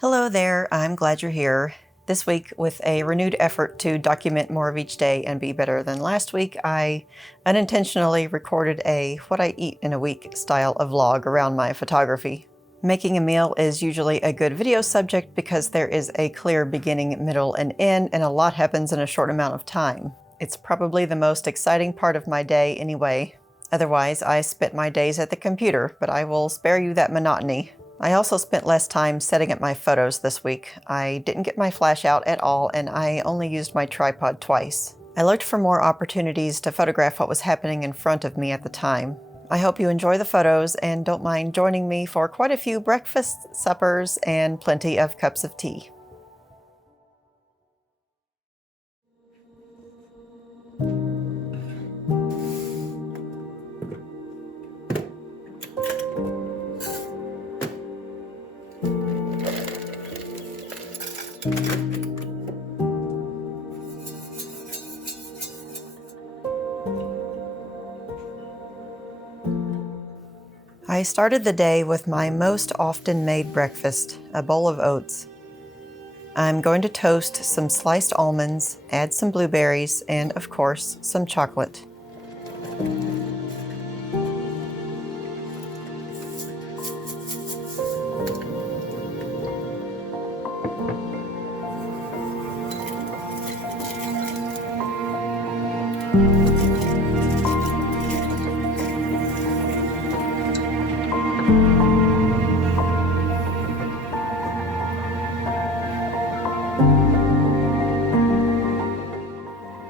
Hello there, I'm glad you're here. This week, with a renewed effort to document more of each day and be better than last week, I unintentionally recorded a what I eat in a week style of vlog around my photography. Making a meal is usually a good video subject because there is a clear beginning, middle, and end, and a lot happens in a short amount of time. It's probably the most exciting part of my day anyway. Otherwise, I spent my days at the computer, but I will spare you that monotony. I also spent less time setting up my photos this week. I didn't get my flash out at all, and I only used my tripod twice. I looked for more opportunities to photograph what was happening in front of me at the time. I hope you enjoy the photos and don't mind joining me for quite a few breakfasts, suppers, and plenty of cups of tea. I started the day with my most often made breakfast, a bowl of oats. I'm going to toast some sliced almonds, add some blueberries, and of course, some chocolate.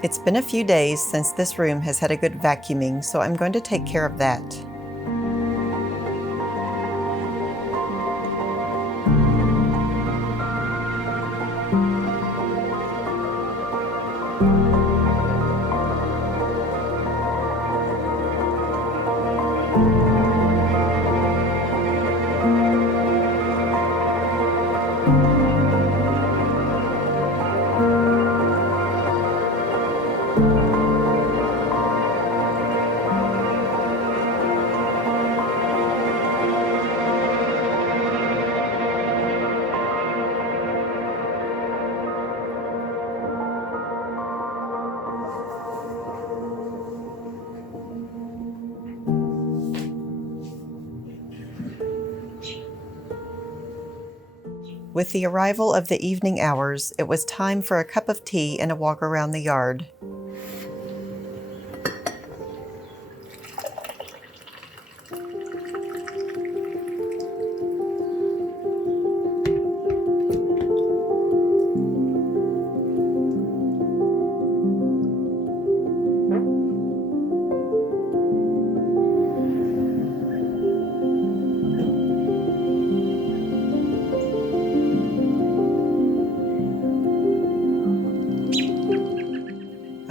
It's been a few days since this room has had a good vacuuming, so I'm going to take care of that. With the arrival of the evening hours, it was time for a cup of tea and a walk around the yard.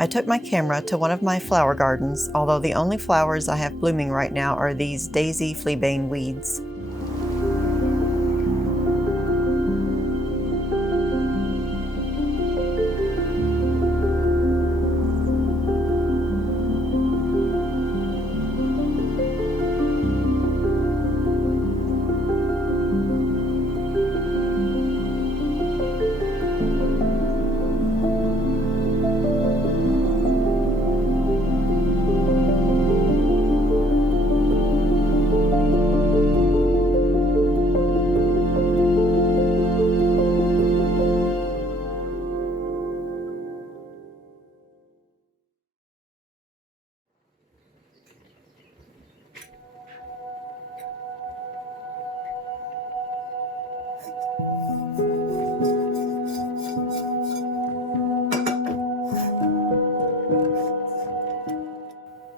I took my camera to one of my flower gardens, although the only flowers I have blooming right now are these daisy fleabane weeds.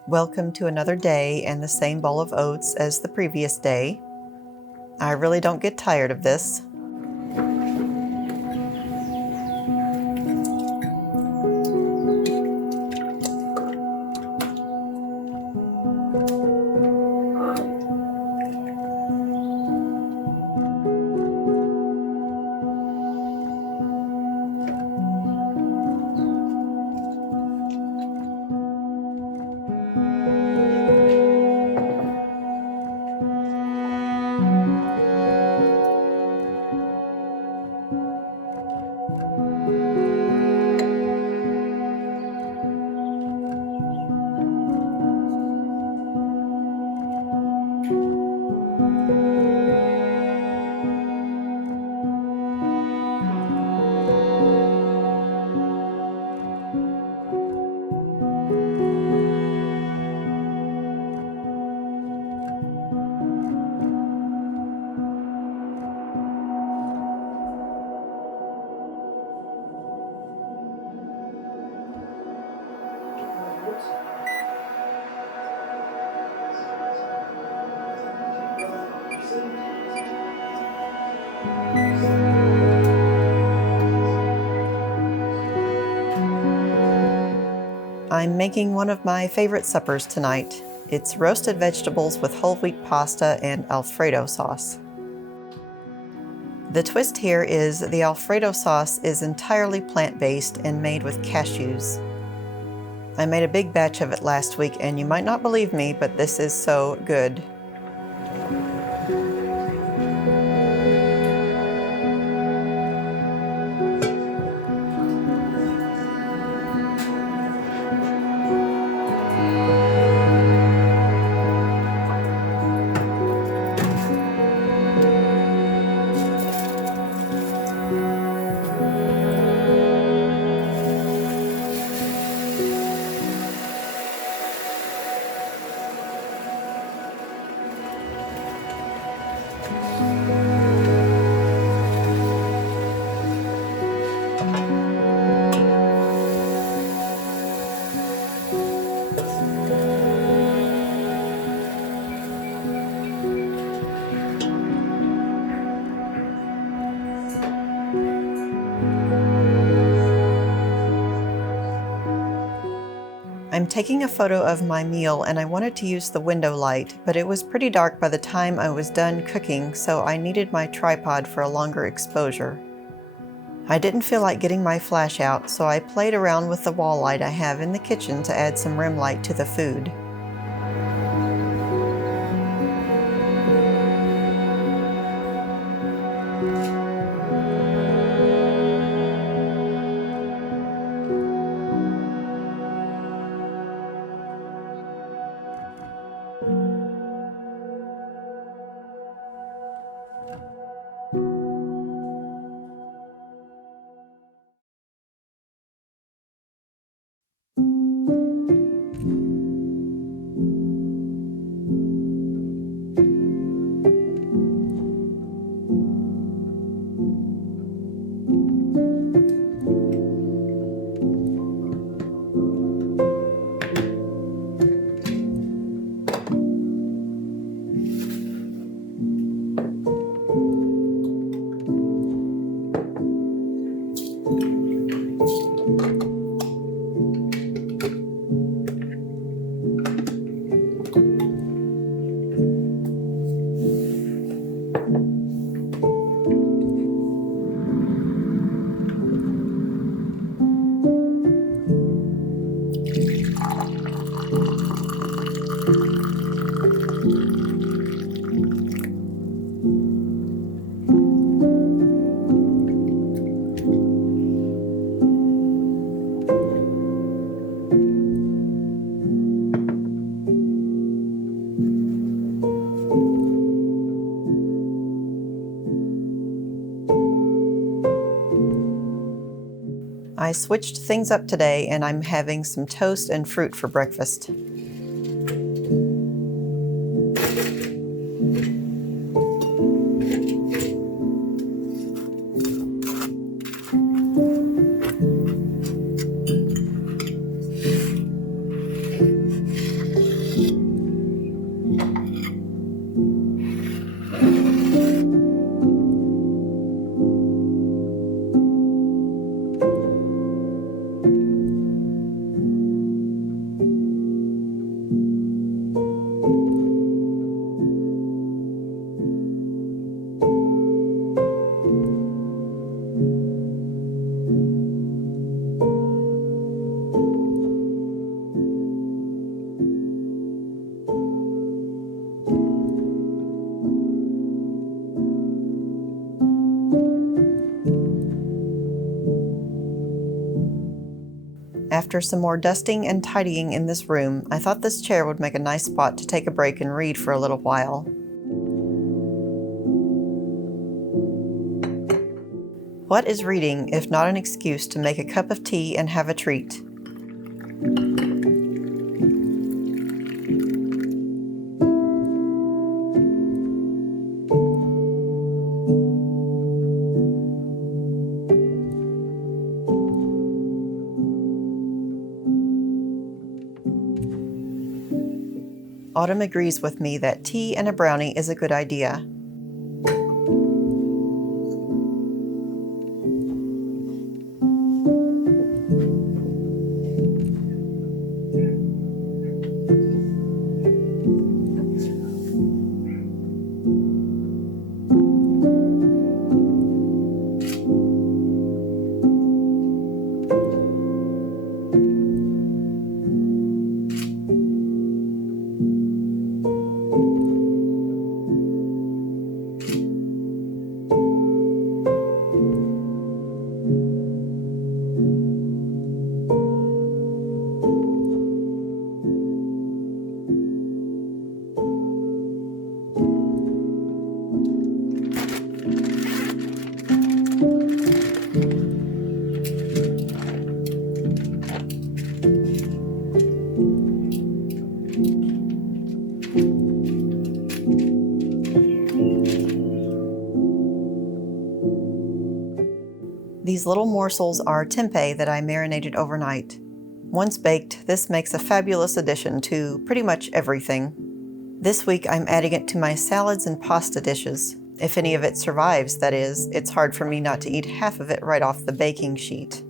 Welcome to another day and the same bowl of oats as the previous day. I really don't get tired of this. I'm making one of my favorite suppers tonight. It's roasted vegetables with whole wheat pasta and Alfredo sauce. The twist here is the Alfredo sauce is entirely plant-based and made with cashews. I made a big batch of it last week, and you might not believe me, but this is so good. I'm taking a photo of my meal and I wanted to use the window light, but it was pretty dark by the time I was done cooking, so I needed my tripod for a longer exposure. I didn't feel like getting my flash out, so I played around with the wall light I have in the kitchen to add some rim light to the food. I switched things up today and I'm having some toast and fruit for breakfast. After some more dusting and tidying in this room, I thought this chair would make a nice spot to take a break and read for a little while. What is reading if not an excuse to make a cup of tea and have a treat? Autumn agrees with me that tea and a brownie is a good idea. These little morsels are tempeh that I marinated overnight. Once baked, this makes a fabulous addition to pretty much everything. This week I'm adding it to my salads and pasta dishes. If any of it survives, that is. It's hard for me not to eat half of it right off the baking sheet.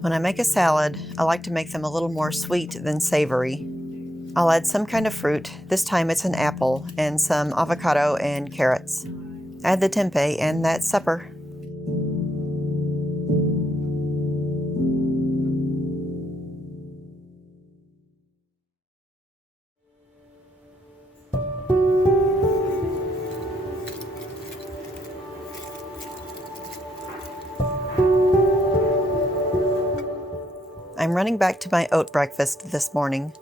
When I make a salad, I like to make them a little more sweet than savory. I'll add some kind of fruit, this time it's an apple, and some avocado and carrots. Add the tempeh and that's supper. I'm running back to my oat breakfast this morning.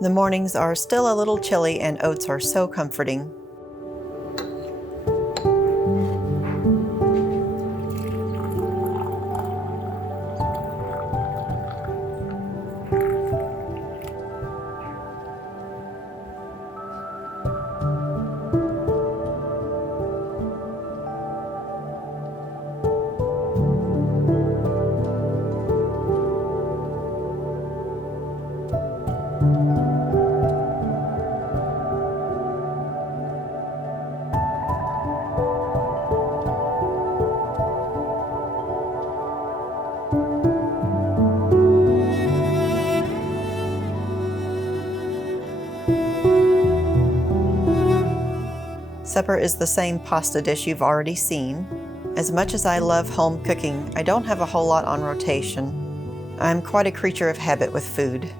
The mornings are still a little chilly and oats are so comforting. Supper is the same pasta dish you've already seen. As much as I love home cooking, I don't have a whole lot on rotation. I'm quite a creature of habit with food.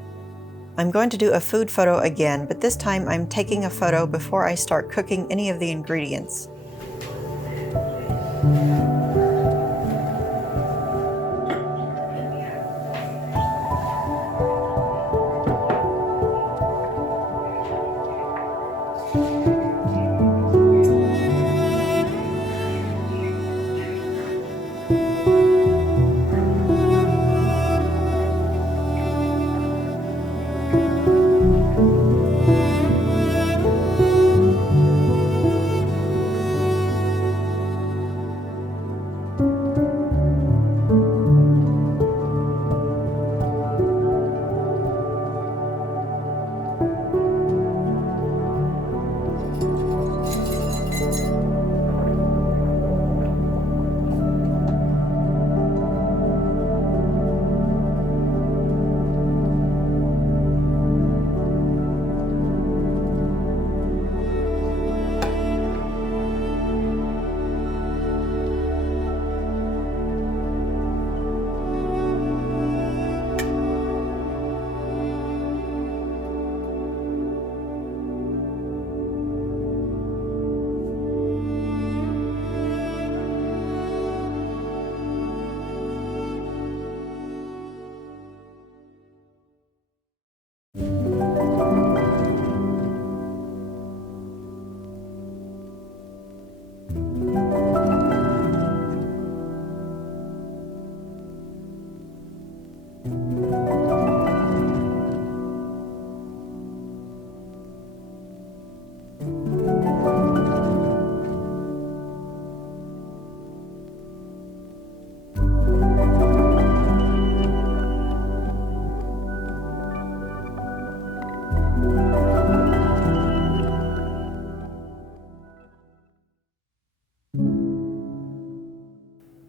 I'm going to do a food photo again, but this time I'm taking a photo before I start cooking any of the ingredients.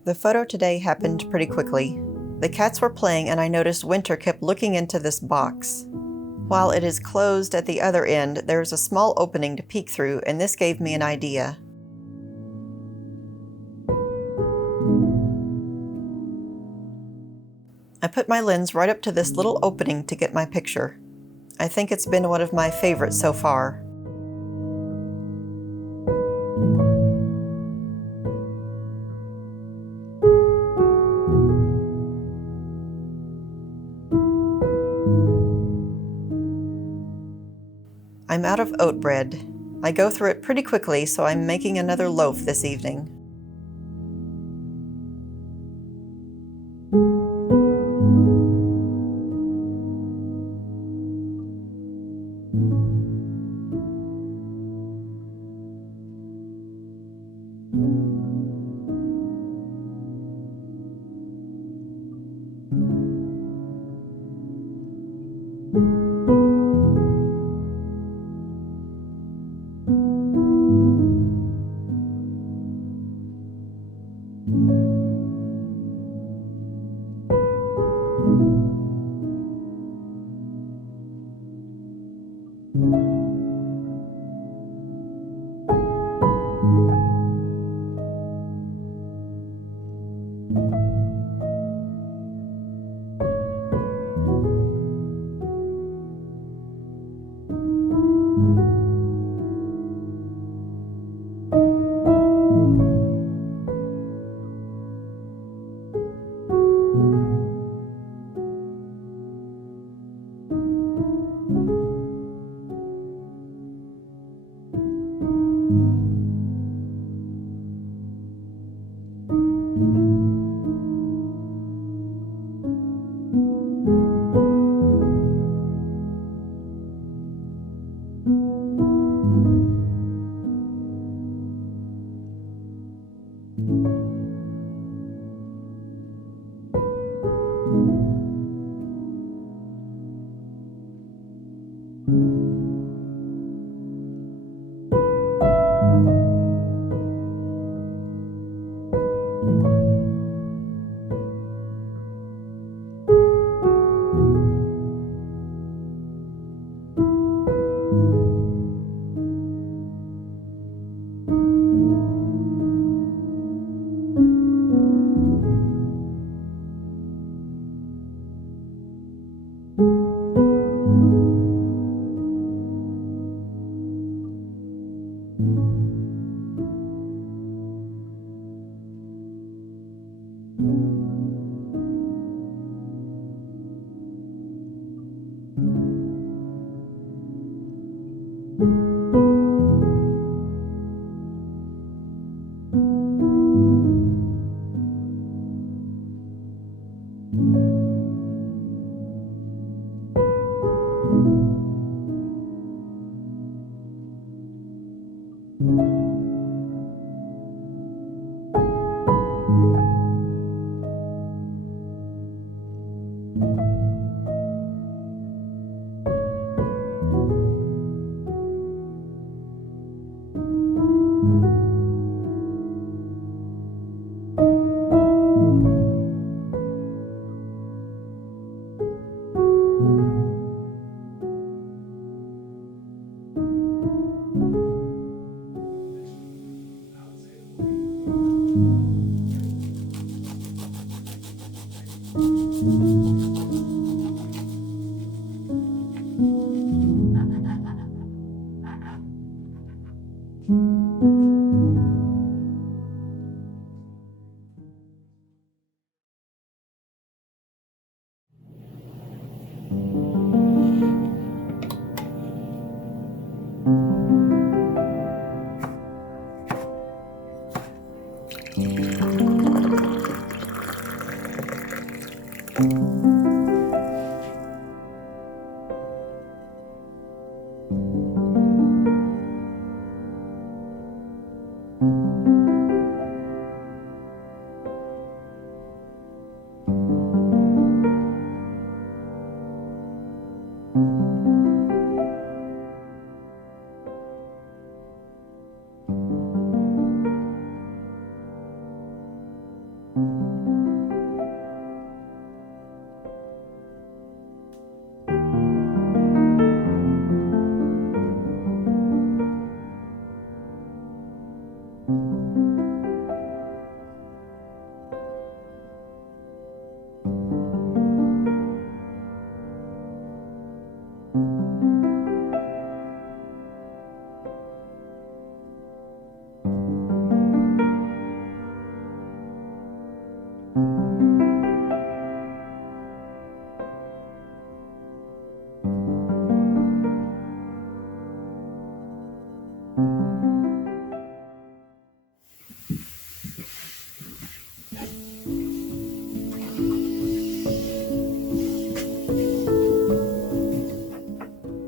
The photo today happened pretty quickly. The cats were playing and I noticed Winter kept looking into this box. While it is closed at the other end, there is a small opening to peek through, and this gave me an idea. I put my lens right up to this little opening to get my picture. I think it's been one of my favorites so far. I'm out of oat bread. I go through it pretty quickly, so I'm making another loaf this evening.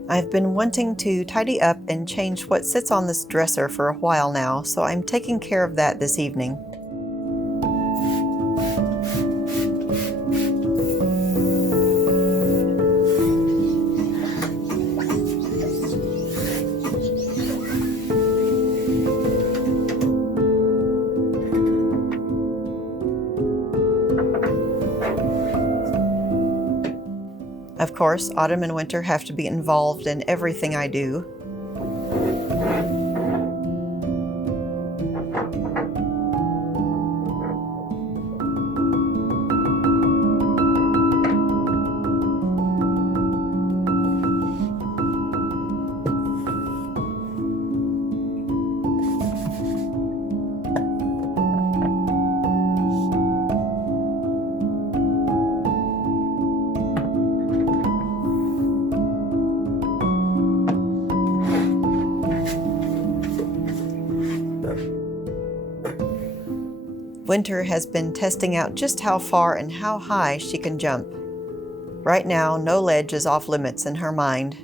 I've been wanting to tidy up and change what sits on this dresser for a while now, so I'm taking care of that this evening. Of course, autumn and winter have to be involved in everything I do. Winter has been testing out just how far and how high she can jump. Right now, no ledge is off limits in her mind.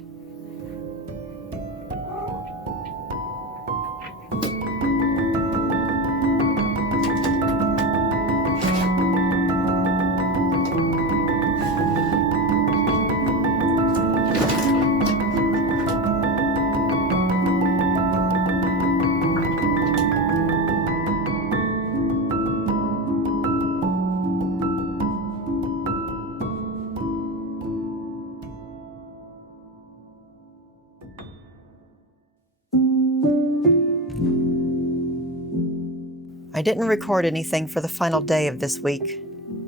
I didn't record anything for the final day of this week.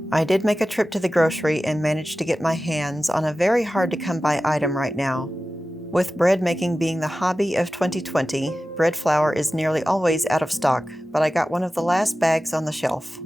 I did make a trip to the grocery and managed to get my hands on a very hard to come by item right now. With bread making being the hobby of 2020, bread flour is nearly always out of stock, but I got one of the last bags on the shelf.